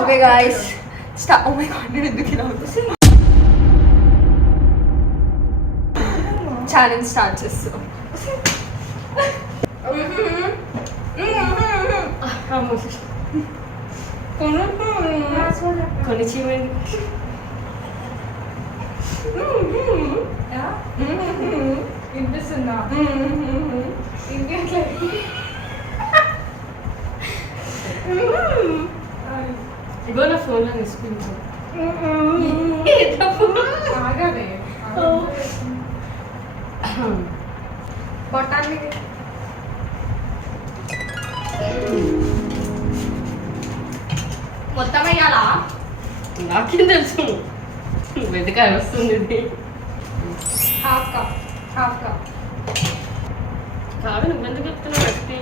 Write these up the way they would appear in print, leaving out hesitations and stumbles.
Okay guys start. Oh my God నేను ఎందుకు ఇలా ఉంటుంది. ఛాలెంజ్ స్టార్ట్ చేస్తాం. కొన్ని చీమండి వినిపిస్తుందా? ఇంకెట్లా ఇగో నా ఫోన్లో తీసుకుంటాను. ఆగాలి బొట్టాన్ని మొత్తం వేయాలా? నాకేం తెలుసు వెతకాయ వస్తుంది ఇది. హాఫ్ కప్ కాదు నువ్వెందుకు చెప్తున్నావు వెతికి?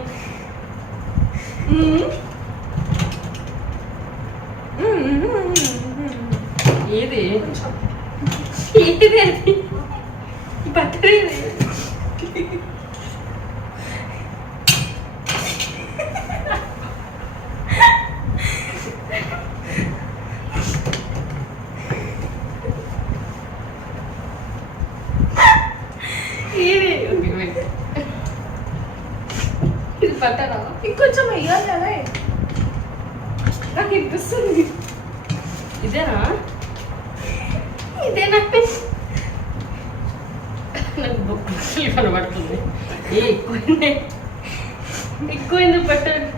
ఏది ఏది అది బట్టరీ ఇది పట్టరా? ఇంకొంచెం వెయ్యాలి కదా, నాకు వినిపిస్తుంది. ఇదేనా? ఇదే నాకు బొక్కలు కనబడుతుంది. ఎక్కువైంది పట్టాలి.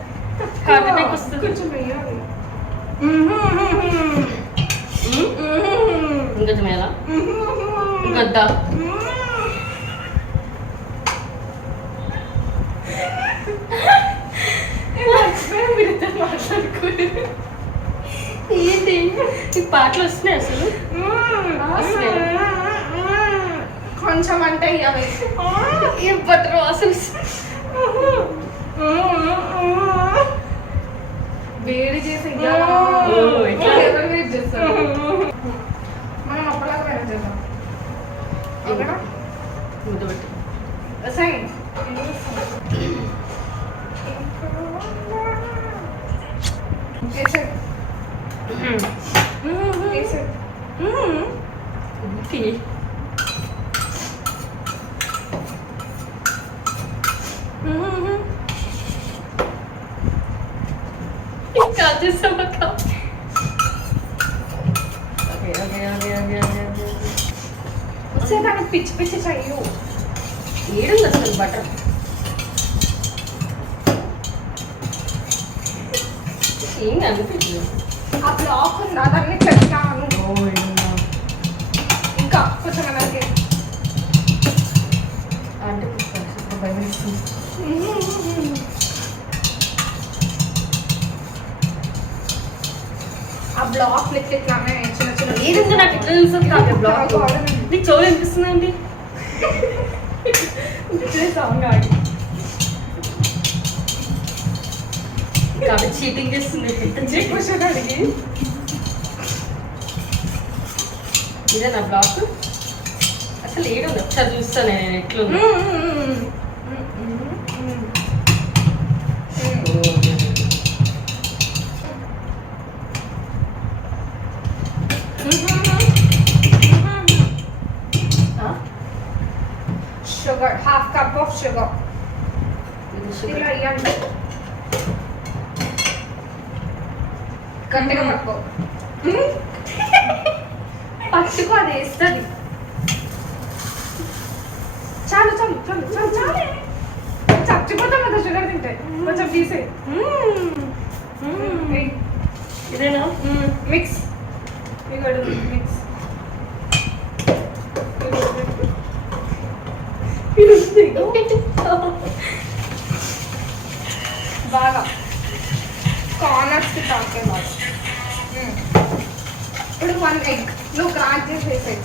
హార్ట్ అటాక్ వస్తుంది. కొంచెం వెయ్యాలి. ఇంకొంచెం ఎలా ఇంకొద్ద ఏంటి ఈ పాటలు వస్తున్నాయి అసలు? కొంచెం అంటే ఏం పట్టరు అసలు. వేడి చేసి వెయిట్ చేస్తాం. మనం అప్పలాగా వేడి చేద్దాం. ఓకేనా? ముద్ద పెట్టి సైన్ దానికి పిచ్చి పిచ్చి చెయ్యు. ఏడుంది అసలు బటర్? ఏం అనిపించలేదు. ఆ బ్లాక్ ఉందా దాన్ని చెప్తాను. ఇంకా కొంచెం అలాగే అంటే ఆ బ్లాక్ లెక్క ఇట్లానే చిన్న చిన్న ఏదంటే నాకు ఎట్లా తెలుస్తుంది? నాకు బ్లాక్ నీకు చెవులు అనిపిస్తుందండి. సాంగ్ ఆడి కాబట్టి చీటింగ్ చేస్తుంది. క్వశ్చన్ అడిగి ఇదే నా బ్లాక్ అసలు ఏడుంది ఒకసారి చూస్తాను నేను ఎట్లు. Sugar half cup of sugar ఇలా ఇవ్వండి. గట్టిగా పట్టుకో. పట్టుకో అది వేస్తుంది. చాలు చాలు చాలు చాలు చాలే. చచ్చిపోతాం కదా షుగర్ తింటే. కొంచెం తీసే. ఇదేనా? మిక్స్ మిక్స్ బాగా కార్నర్స్కి తాకే బాగా. ఇప్పుడు 1 egg నువ్వు క్రాక్ చేసేసాయి.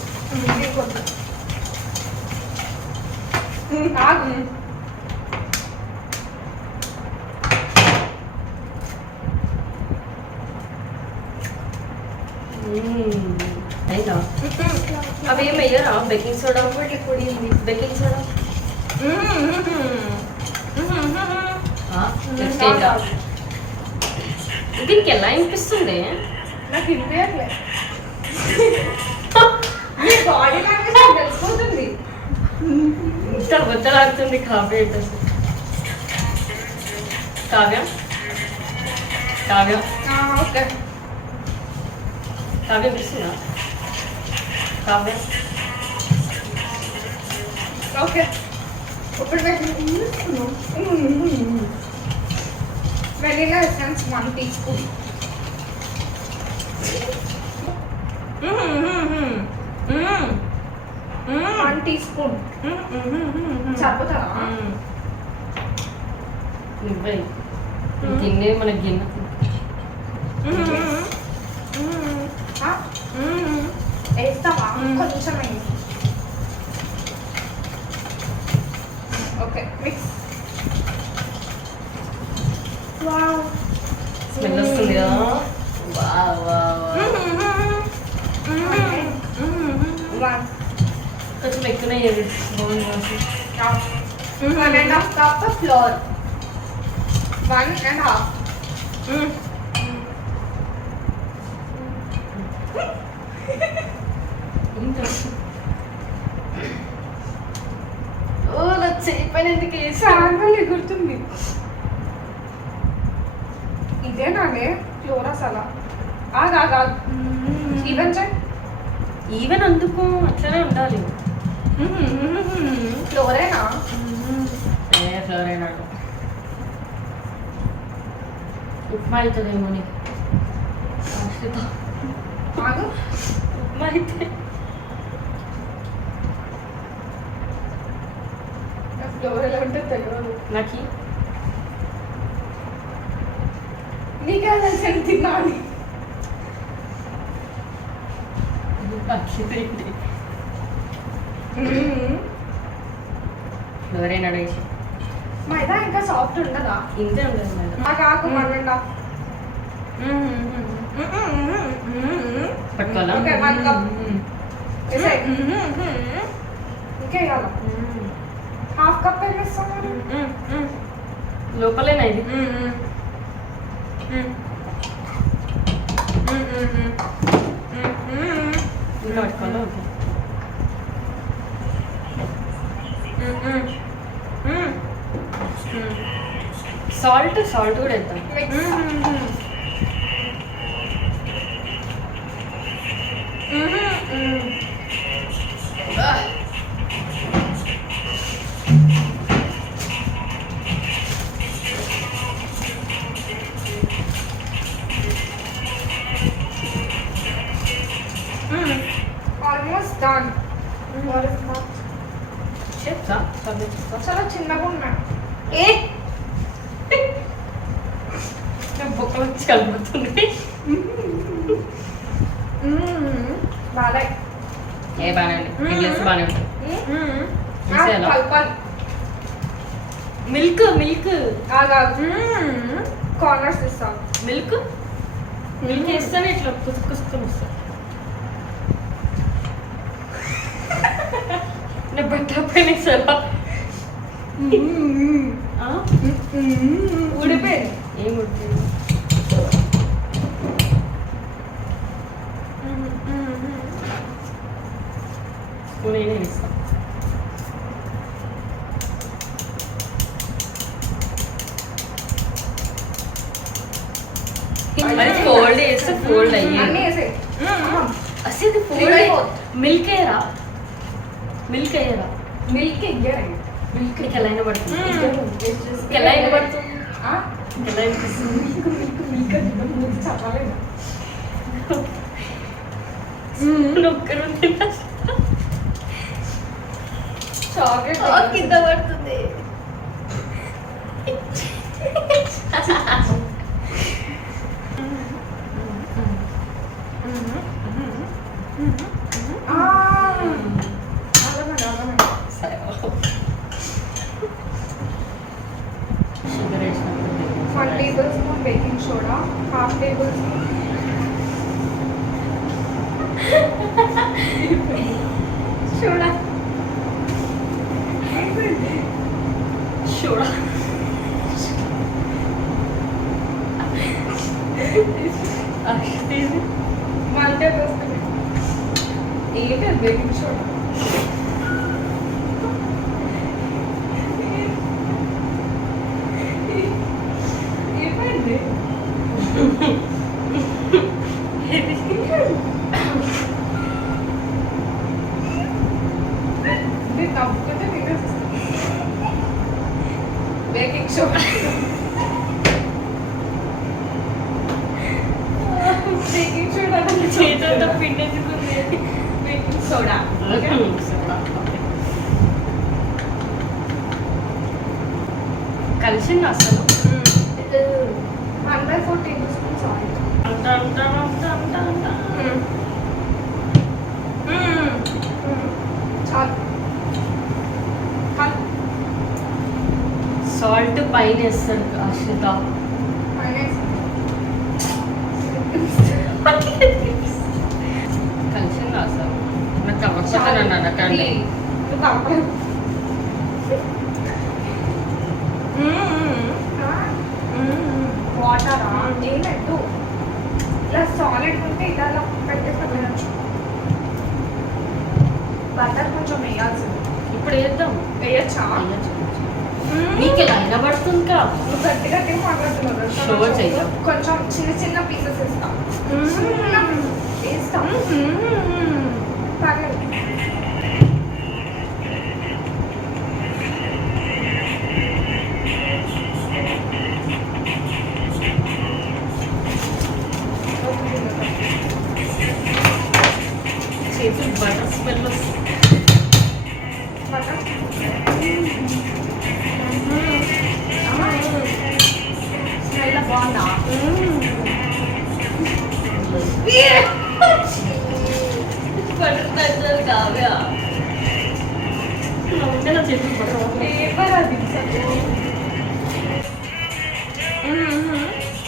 ఆగు. అవి ఏం వేయరా? బేకింగ్ సోడా పొడి ఉంది. బేకింగ్ సోడా దీనికి ఎలా అనిపిస్తుంది? నాకు ఇంపేయట్లే. నీ బాడీ లాంగ్వేజ్ నాకు తెలిసిపోతుంది. బొచ్చలాడుతుంది కావ్య అయితే. కావ్య కావ్య ఓకే కావ్య అనిపిస్తుందా? కావ్య ఓకే ఇప్పుడు vanilla essence 1 teaspoon. 1 teaspoon సరిపోతారా? గిన్నె మన గిన్నె వేస్తావా? కొంచెం వేయి. Okay mix. వావ్ స్మెల్ వస్తుంది కదా. వావ్ వావ్ వన్ కొంచెం ఎక్కువనే బాగుంది. 1.5 cup of flour. 1.5. ఓ నా చేపైన ఎందుకు వేసా? శాంపుల్ గుర్తుంది. ఇదేనానే ఫ్లోర్ అసలు ఆగా ఈవెన్ చెక్. ఈవెన్ అందుకు అట్లనే ఉండాలి. ఫ్లోరేనా? ఫ్లోర్ అయినా ఉప్మా అవుతుందేమో నీ ఆగు. ఉప్మా అయితే ఫ్లోర్ ఎలా ఉంటుంది తెలియదు నాకు. నీకే తెలిసి తిన్నాను. ఫ్లోర్ అయినా వేసి మైదా ఇంకా సాఫ్ట్ ఉండదా? ఇంతే ఉండదు మేడం. నాకు ఆకు 1.5. పట్టుకోవాలా? Okay 1 cup. ఇంకా వేయాల. 1/2 cup వేస్తాం మరి. లోపలేనా ఇది? ఇంకా పట్టుకోవాలా? ఓకే. సాల్ట్ కూడా వేద్దాం. Almost done. చెప్తా చాలా చిన్నగా ఉన్నా. బొక్కలు వచ్చి కలుపుతుంది. బాగా ఏ బాగానే ఉంది. గ్లాస్ బాగానే ఉంటుంది. వేసేయాలా? కలపాలి. మిల్క్ మిల్క్ ఆగా కార్నర్స్ ఇస్తాం. మిల్క్ మిల్క్ వేస్తేనే ఇట్లా కుసుకుసుకొని వస్తుంది. నా బట్ట పైన వేసావా? ఊడిపోయింది. ఏం ఉడిపోయింది? నేనే ఇస్తాను. మరి ఫోల్డ్ చేస్తే ఫోల్డ్ అన్నీ అయ్యి వేసేయ్. అసలు ఫోల్డ్ మిల్క్ అయ్యరా? మిల్క్ అయ్యరా? మిల్క్ ఇయ్యాలి. మిల్క్ ఎలా అయినా పడుతుంది. ఎలా అయినా పడుతుంది. ఎలా అనిపిస్తుంది? చెప్పలేదు. ఒక్కరు చాక్లెట్ కింద పడుతుంది. షుగర్ వేసినప్పుడు 1 tablespoon baking soda, 1/2 tablespoon. చూడా చూడా అక్షితేది అంటే వస్తుంది ఏంటి బేకింగ్ సోడా ఏమైంది తప్పుకుంటే బేకింగ్ సోడా బేకింగ్ సోడా చేతులతో పిండి ఎందుకుంది బేకింగ్ సోడా కలిసింది అసలు 1/4 tablespoon salt. సాల్ట్ పైన వేస్తాడు అశ్విత కలిసింది అసలు నాకు అవసరం అడగండి వాటరా ఏమద్దు ఇలా సాలిడ్ ఉంటే ఇలా పెట్టేసి తినచ్చు బటర్ కొంచెం వేయాల్సింది ఇప్పుడు వేద్దాం వేయచ్చా నీకు ఎలా అయినా పడుతుందిగా నువ్వు గట్టి గట్టిగా మాట్లాడుతున్నావు Show చెయ్యం. కొంచెం చిన్న చిన్న పీసెస్ వేస్తాం వేస్తాం పర్లేదు చేతులు బటర్ స్మెల్ వస్తుంది స్మెల్ బాగుందా బటర్ పెద్దది కావ్యా ఉంటే నా చేతులు బటర్ పేపర్ అది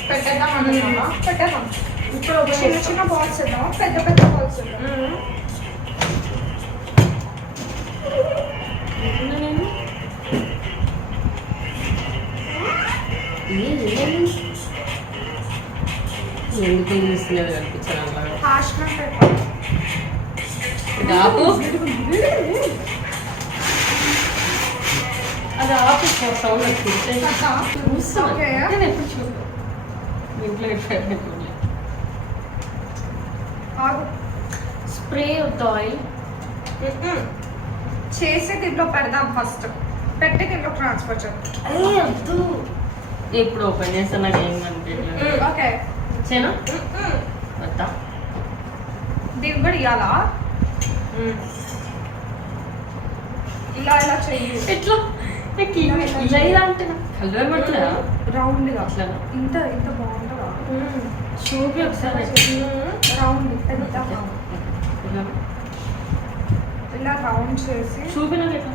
పెట్టేద్దాం అనుకున్నావా పెట్టేద్దాం ఇప్పుడు చిన్న చిన్న బాల్స్ వేద్దాం పెద్ద పెద్ద బాల్స్ వేద్దాం ఎందుకు చూస్తున్నది కనిపించాను హాష్మెంట్ పేపర్ ఆపు అది ఆపు సౌండ్ వచ్చింది చూస్తాను Okay. నేను ఎప్పుడు చూడలేదు ఇంట్లో ఎప్పుడు ఆగు స్ప్రే విత్ ఆయిల్ చేసి దీంట్లో పెడదాం ఫస్ట్ పెట్టి దీంట్లో ట్రాన్స్ఫర్ చేద్దాం అదే వద్దు ఎప్పుడు ఓపెన్ చేస్తా నాకు ఏం కనిపించలేదు ఓకే చేనా వద్దా దీన్ని కూడా ఇవ్వాలా ఇలా ఇలా చెయ్యి ఎట్లా నాకు ఇలా ఇలా అంటే కలర్ పడుతుందా రౌండ్గా అట్లా ఇంత ఇంత బాగుంటుందా చూపి ఒకసారి రౌండ్ పెద్ద ఇలా రౌండ్ చేసి చూపి నాకు ఎట్లా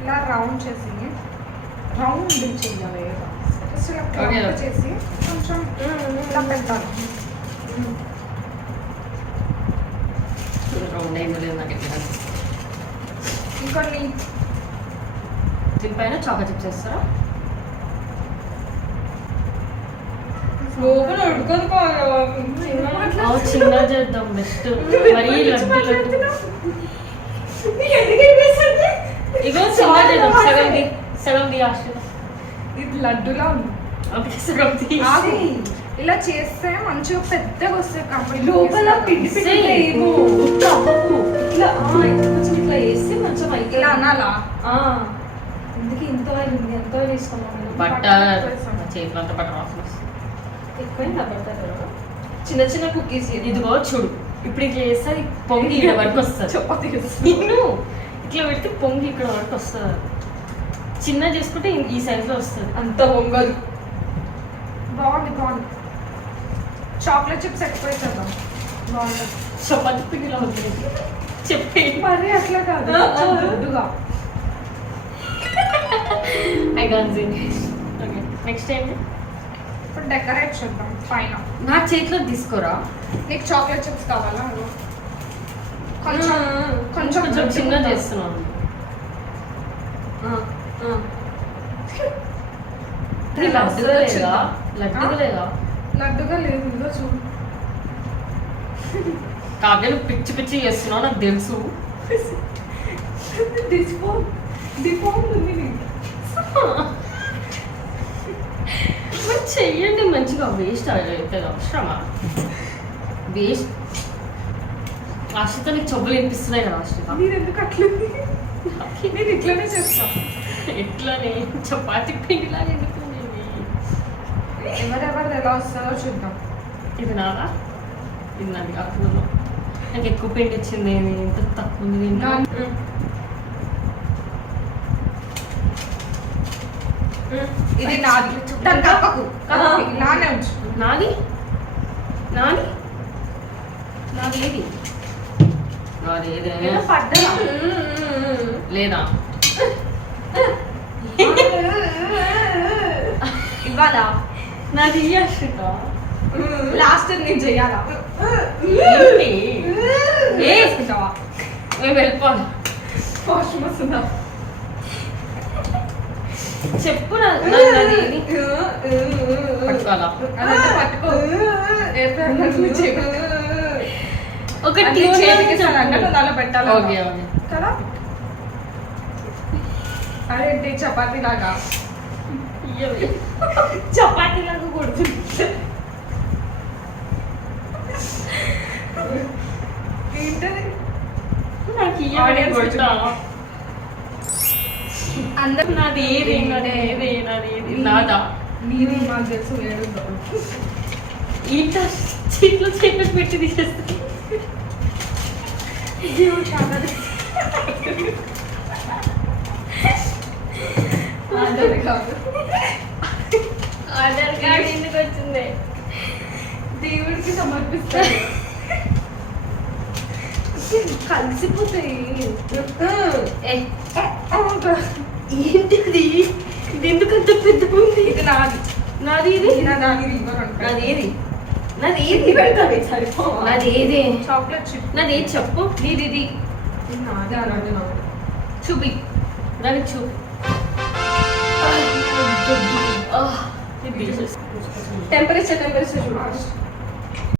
ఇలా రౌండ్ చేసి రౌండ్ చెయ్యాలి ఫస్ట్ ఇలా Okay. రౌండ్ చేసి కొంచెం ఇలా పెట్టాలి రౌండ్ అయింది నాకు ఎట్లా ఇంకొన్ని దీనిపైన చాకో చిప్స్ వేస్తారా లోపల ఉడకదు చిన్నగా చేద్దాం బెస్ట్ మరీ లడ్డు లడ్డు ఇగో చిన్నగా చేద్దాం సగం ది ఆశ్రిత ఇది లడ్డులా ఉంది ఓకే సగం ది ఆగు. ఇలా చేస్తే మంచిగా పెద్దగా వస్తాయి కంపెనీ లోపల పిండి పిండి ఇట్లా కొంచెం ఇట్లా వేస్తే కొంచెం ఇలా అనాలా అందుకే ఇంత ఆయిల్ ఉంది ఎంత ఆయిల్ వేసుకున్నాను బట్టర్ చేతిలో అంతా బట్టర్ వాసన వస్తుంది ఎక్కువైంది బట్టర్ చిన్న చిన్న కుకీస్ ఇదిగో చూడు ఇప్పుడు ఇట్లా చేస్తే అది పొంగి ఇక్కడ వరకు వస్తుంది చపాతీ ఇನ್ನು ఇట్లా పెడితే పొంగి ఇక్కడ వరకు వస్తుంది చిన్న చేసుకుంటే ఈ సైజులో వస్తుంది అంత పొంగదు బాగుంది బాగుంది చాక్లెట్ చిప్స్ ఎక్కువ వేసేద్దాం బాగుంటుంది చపాతి పిండిలో ఉంది చెప్పి మరి అట్లా కాదు దొడ్డుగా I can see okay next ఏంటి ఇప్పుడు డెకరేట్ చేద్దాం పైన నా చేతిలో తీసుకోరా నీకు చాక్లెట్ చిప్స్ కావాలా కొంచెం కొంచెం కొంచెం చిన్న చేస్తున్నాను లడ్డుగా లేదా లడ్డుగా లేదా లడ్డుగా లేదు ఇదో చూడు కావ్యాలు పిచ్చి పిచ్చి చేస్తున్నావు నాకు తెలుసు. మరి చెయ్యండి మంచిగా. వేస్ట్ అయితే అవసరమా? వేస్ట్. ఆశ్రిత నీకు చెవులు వినిపిస్తున్నాయి కదా ఆశ్రిత. మీరు ఎందుకు అట్లుంది? నేను ఇట్లనే చేస్తా. ఎట్లానే చపాతి పిండిలాగా ఎందుకు ఉంది? ఎవరెవరిది ఎలా వస్తుందో చూద్దాం. ఇది నాదా? ఇది నాది కాకుండా నాకు ఎక్కువ పిండి ఇచ్చింది. ఎంత తక్కువ ఉంది దీంట్లో? ఇది నాది. దాన్ని కప్పకు. ఇలానే ఉంచు. నాది నాది నాది ఏది? నాది ఏదే ఏదో పడ్డదా? లేదా? ఇవ్వాలా? నాది ఆశ్రిత. లాస్ట్ నేను చెయ్యాలా? ఏంటి? వేసుకుంటావా? మేము వెళ్ళిపోవాలి. వాష్రూమ్ వస్తుందా? చెప్పు నాది ఏది? పట్టుకోవాలా? అదంతా పట్టుకో. ఏదైనా చెయ్యి. ఒక అన్ని చేతికి సడన్గా దానిలో పెట్టాలి. Okay okay. కదా? అదేంటి చపాతీ లాగా? చపాతీ లాగా కొడుతుంది. ఏంటది? నాకు Audience కొడతా. అందరూ నాది ఏది? నాది ఏది? నాది ఏది? నాదా? నీది మాకు తెలుసు. ఏడుందో ఈ చీట్లో చేతులు పెట్టి తీసేస్తుంది. అదే కాదు. ఆధార్ కార్డు ఎందుకు వచ్చింది? దేవుడికి సమర్పిస్తాడు. కలిసిపోతాయి. ఏంటిది? ఇది ఎందుకు అంత పెద్ద ఉంది? ఇది నాది. నాది ఇది? నాది ఇవ్వరు. నాది ఏది? నాది ఏది? పెడతావి సరిపో. నాది ఏది? Chocolate chip. నాది ఏది చెప్పు. నీది ఇది. నాది అన్నది నాది. చూపి. దానికి చూపి. టెంపరేచర్ చూడు.